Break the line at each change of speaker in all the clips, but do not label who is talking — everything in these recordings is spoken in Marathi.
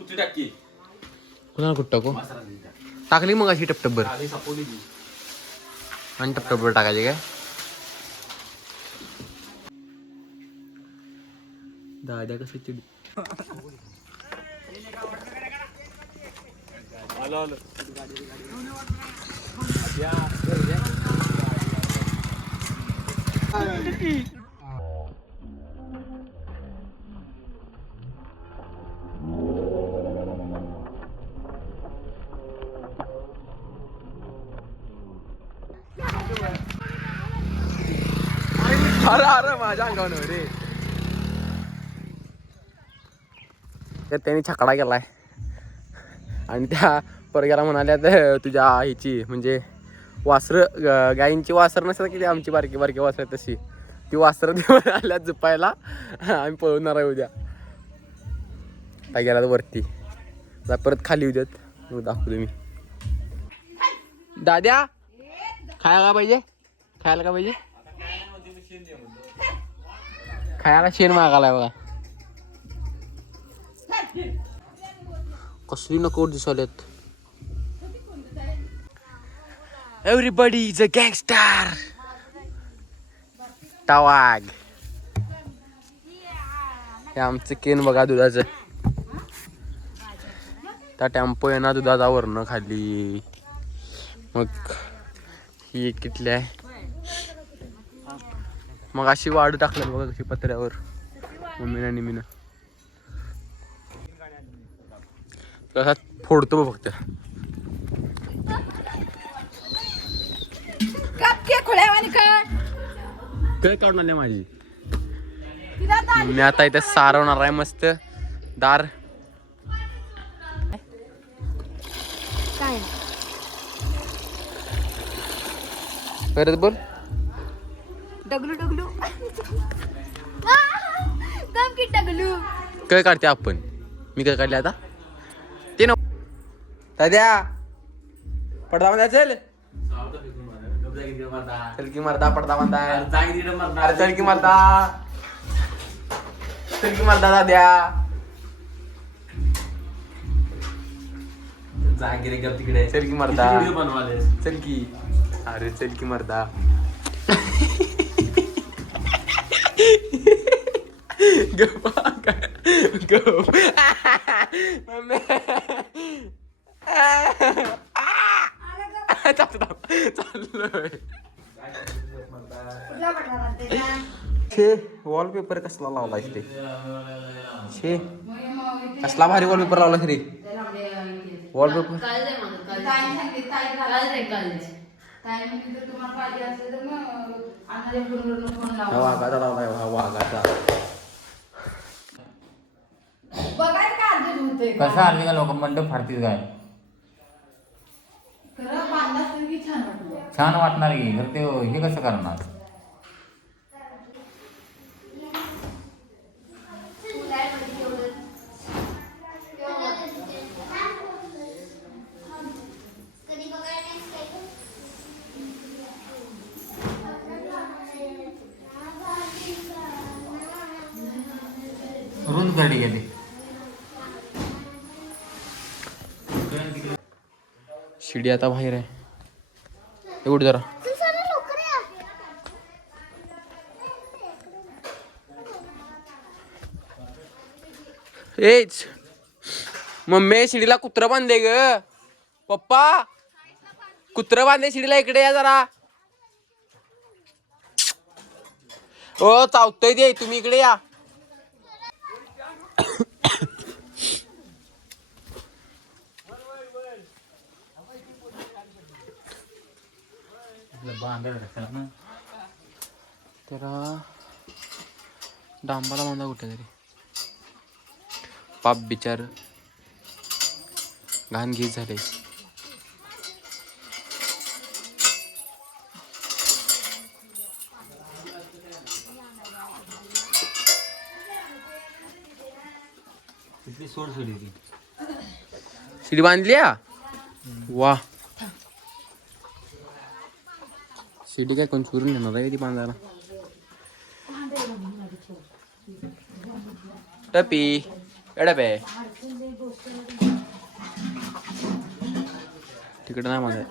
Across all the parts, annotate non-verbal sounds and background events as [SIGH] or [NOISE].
कुठे टाकी
कुणाला कुठं टाकू
मसाला दिली त्या.
टाकली मग अशी टपटपभर
आधी सपोली दी.
आणि टपटपभर टाकायची काय दाद्या कसं चिड अरे अरे माझ्या अंगावर रे तर त्यांनी छकडा केलाय. आणि त्या पोरग्याला म्हणाल्या तर तुझ्या आईची म्हणजे वासरं गायींची वासर नसतात की आमची बारकी बारकी वासर तशी. ती वासरं देऊन [LAUGHS] आल्या झुपायला. आम्ही पळवणार आहे उद्या. काय गेला वरती. परत खाली उद्यात मग दाखवतो मी. दाद्या खायला का पाहिजे? खायला का पाहिजे? खायला शेण मागायला बघा. कसली नको दिसवलेत एव्हरीबडी इज अ गँगस्टार टवाग हे आमचं केन बघा दुधाचं. त्या टॅम्पो आहे ना दुधाचा वरण खाली. मग ही किटली आहे. मग अशी वाढू टाकलं बघा कशी पत्र्यावर. मम्मीनं आणि मीनं. कसा फोडतो बघ फक्त.
काय
काय काढून आली माझी. मी आता इथे सारवणार आहे मस्त. दार. परत बोल.
डगलू
काय काढते आपण. मी काय काढले आता. ते ना दाद्या. पडदा बांधा चल.
गबजा किती मारता?
चल की मर्दा पडदा बांधा
अरे जा किती मारता?
अरे चल की मर्दा चल की मर्दा दाद्या
तिकडे.
चल की मर्दा
किती व्हिडिओ बनवालेस?
चल की अरे चल की मर्दा गप गप मम्मी चाललोय छे वॉलपेपर कसला लावलाय ते छे कसला भारी वॉलपेपर लावला रे वॉलपेपर हा वाघाचा लावलाय हा वाघाचा
का? अर्जंट होते
कसं आले का लोक? मंडप फाडतील काय?
खरं तर छान वाटलं
छान वाटणार की. तर ते हे कसं करणार? रुंद करडी गेली.
शिडी आता बाहेर आहे. एवढी जरा? एच. मम्मी शिडीला कुत्र बांधले ग. पप्पा कुत्र बांधले शिडीला इकडे या जरा. ओ चावतोय ते तुम्ही इकडे या. त्याला डांबाला बांधा कुठे तरी. पाप बिचार. घाण घीत झाले.
सोड
बांधली? वा. సిటీకే కొంచెం ఊరు నిన్నదా ఇది పందాల టపి ఎడపే
టికెట్ నా మంది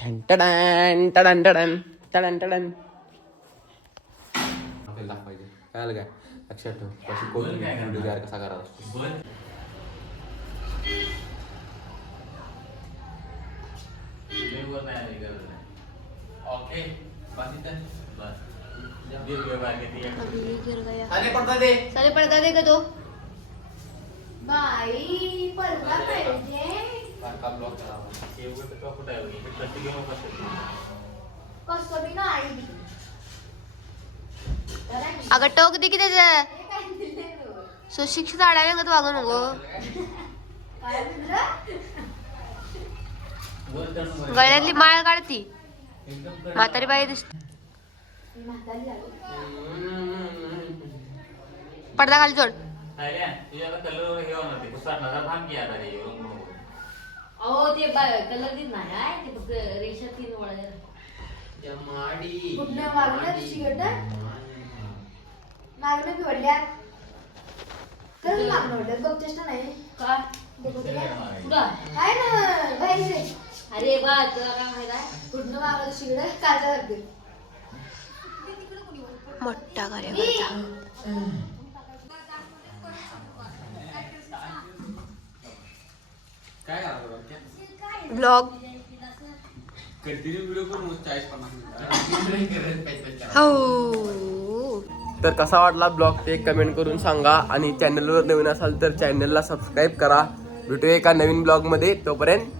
ठण टडन टडन टडन टडन टडन आपल्याला दाखवायचे काय आलं काय लक्षात ठेव कशी कोणती व्हिडिओ तयार कसा करावा असतो
लेवर नाही आली गरज नाही.
ओके
बस. दीर्घ बागेत एक.
अरे पडता दे
सारे पडदा दे का तो बाई पडदा पाहिजे
सारखा ब्लॉक करावा
अगं टोक दे की त्याचं सुशिक्षित आडायला का वागू नको. गळ्यातली माळ काढती. म्हातारी बाई दिसत पडदा खाली जोड
कलर हे होणार ते. पुसाडणार. जरा थांब की आता रे.
अहो ते कलर देत नाही आहे ते फक्त रेषा तीन वळल्या
माडी
कुठल्या मागल्या तुझी गड्डा मागणं पिवडल्या खरंच मागणं वाटत बघ चेष्टा नाही.
का?
काय ना बाहेर रे
अरे बा तुला काय माहीत आहे?
कुठनं मागलं तुझी गड्डा कालचा लागते मोठा कार्यकर्ता.
काय
ब्लॉग हो.
तर कसा वाटला ब्लॉग ते कमेंट करून सांगा आणि चॅनलवर नवीन असाल तर चॅनलला सबस्क्राईब करा. भेटूया एका नवीन ब्लॉगमध्ये तोपर्यंत